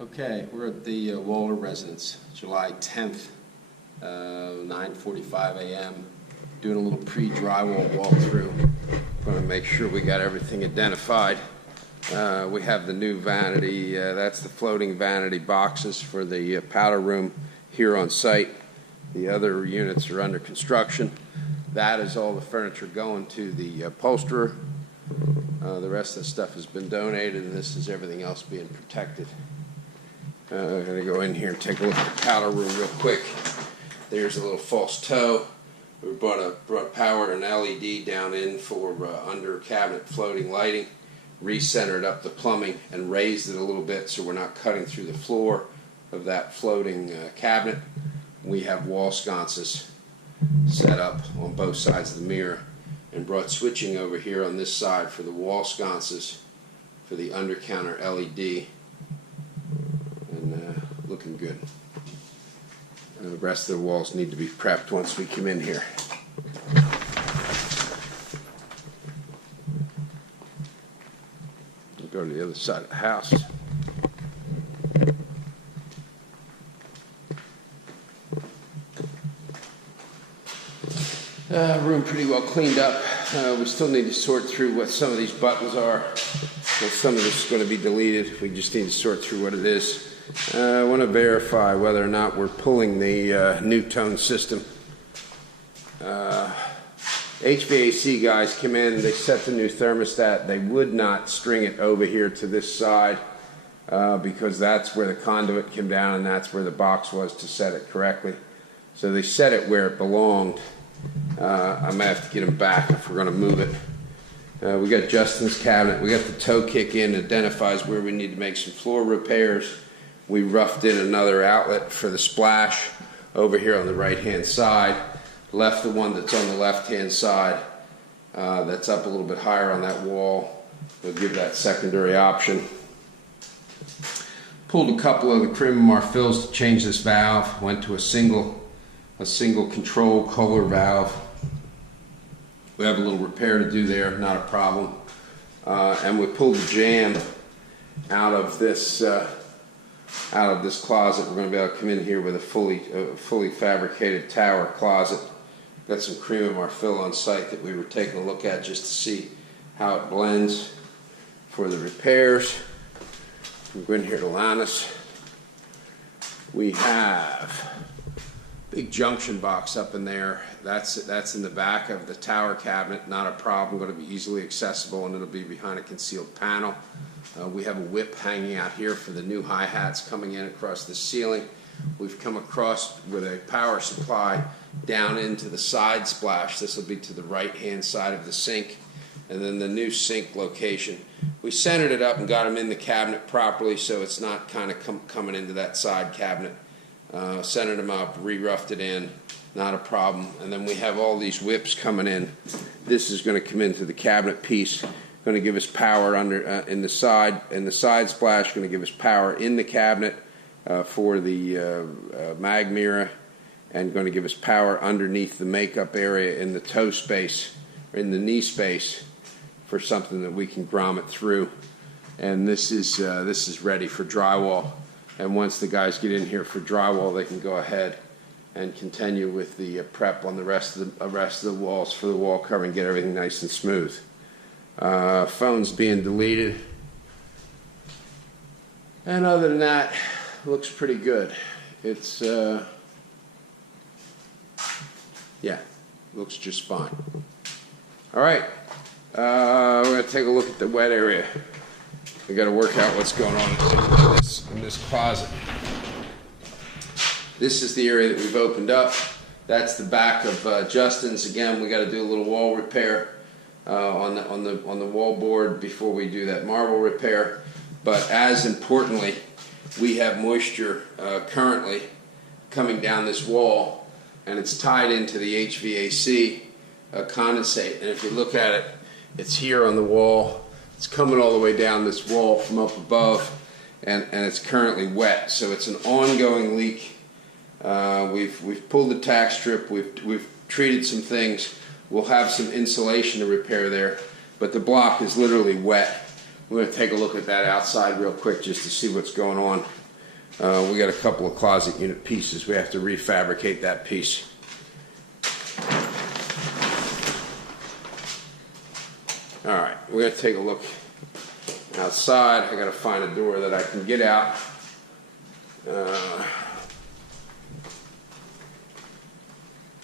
Okay, we're at the Walder residence, July 10th, 9:45 a.m. Doing a little pre-drywall walkthrough. Going to make sure we got everything identified. We have the new vanity, that's the floating vanity boxes for the powder room here on site. The other units are under construction. That is all the furniture going to the upholsterer. The rest of the stuff has been donated, and this is everything else being protected. I'm going to go in here and take a look at the powder room real quick. There's a little false toe. We brought power and LED down in for under cabinet floating lighting, recentered up the plumbing, and raised it a little bit so we're not cutting through the floor of that floating cabinet. We have wall sconces set up on both sides of the mirror, and brought switching over here on this side for the wall sconces for the under counter LED. Looking good. The rest of the walls need to be prepped once we come in here. We'll go to the other side of the house. Room pretty well cleaned up. We still need to sort through what some of these buttons are. Well, some of this is going to be deleted. We just need to sort through what it is. I want to verify whether or not we're pulling the new tone system. HVAC guys come in, they set the new thermostat. They would not string it over here to this side because that's where the conduit came down and that's where the box was to set it correctly. So they set it where it belonged. I may have to get them back if we're going to move it. We got Justin's cabinet. We got the toe kick in, identifies where we need to make some floor repairs. We roughed in another outlet for the splash over here on the right-hand side. Left the one that's on the left-hand side. That's up a little bit higher on that wall. We'll give that secondary option. Pulled a couple of the cream of marfils to change this valve. Went to a single control Kohler valve. We have a little repair to do there, not a problem. And we pulled the jamb out of this closet. We're going to be able to come in here with a fully fabricated tower closet. Got some cream of marfil on site that we were taking a look at just to see how it blends for the repairs. We go in here to Lannis. We have big junction box up in there. That's in the back of the tower cabinet. Not a problem. Going to be easily accessible, and it'll be behind a concealed panel. We have a whip hanging out here for the new hi-hats coming in across the ceiling. We've come across with a power supply down into the side splash. This will be to the right-hand side of the sink, and then the new sink location. We centered it up and got them in the cabinet properly so it's not kind of coming into that side cabinet. Centered them up, re-roughed it in, not a problem. And then we have all these whips coming in. This is going to come into the cabinet piece. Going to give us power under in the side splash. Going to give us power in the cabinet for the mag mirror, and going to give us power underneath the makeup area in the toe space, or in the knee space, for something that we can grommet through. And this is ready for drywall. And once the guys get in here for drywall, they can go ahead and continue with the prep on the rest of the walls for the wall cover and get everything nice and smooth. Phone's being deleted, and other than that, looks pretty good. It's yeah, looks just fine. All right, we're going to take a look at the wet area. We got to work out what's going on in this closet. This is the area that we've opened up. That's the back of Justin's. Again, we got to do a little wall repair on the wall board before we do that marble repair. But as importantly, we have moisture currently coming down this wall, and it's tied into the HVAC condensate. And if you look at it, it's here on the wall. It's coming all the way down this wall from up above, and it's currently wet. So it's an ongoing leak. We've pulled the tack strip. We've treated some things. We'll have some insulation to repair there, but the block is literally wet. We're going to take a look at that outside real quick just to see what's going on. We got a couple of closet unit pieces. We have to refabricate that piece. All right, we're going to take a look outside. I got to find a door that I can get out.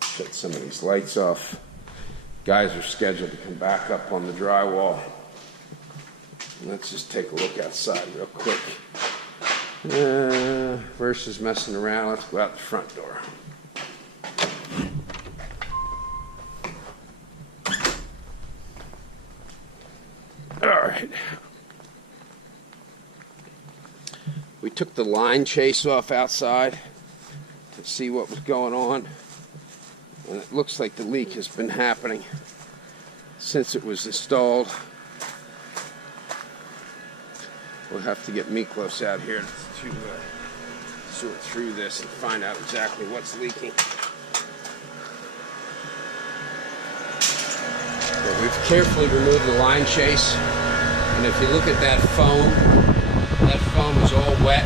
Shut some of these lights off. Guys are scheduled to come back up on the drywall. Let's just take a look outside real quick. Versus messing around, let's go out the front door. All right. We took the line chase off outside to see what was going on. And it looks like the leak has been happening since it was installed. We'll have to get Miklos out here to sort through this and find out exactly what's leaking. But we've carefully removed the line chase, and if you look at that foam is all wet.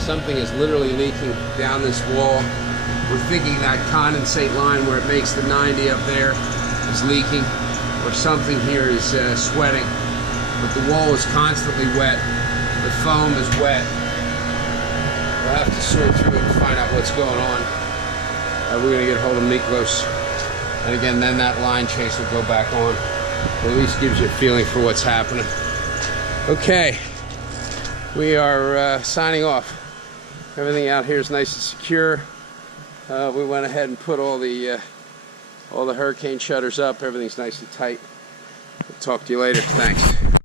Something is literally leaking down this wall. We're thinking that condensate line where it makes the 90 up there is leaking, or something here is sweating. But the wall is constantly wet. The foam is wet. We'll have to sort through it and find out what's going on. We're going to get hold of Miklos. And again, then that line chase will go back on. It at least gives you a feeling for what's happening. Okay, we are signing off. Everything out here is nice and secure. We went ahead and put all the hurricane shutters up. Everything's nice and tight. We'll talk to you later. Thanks.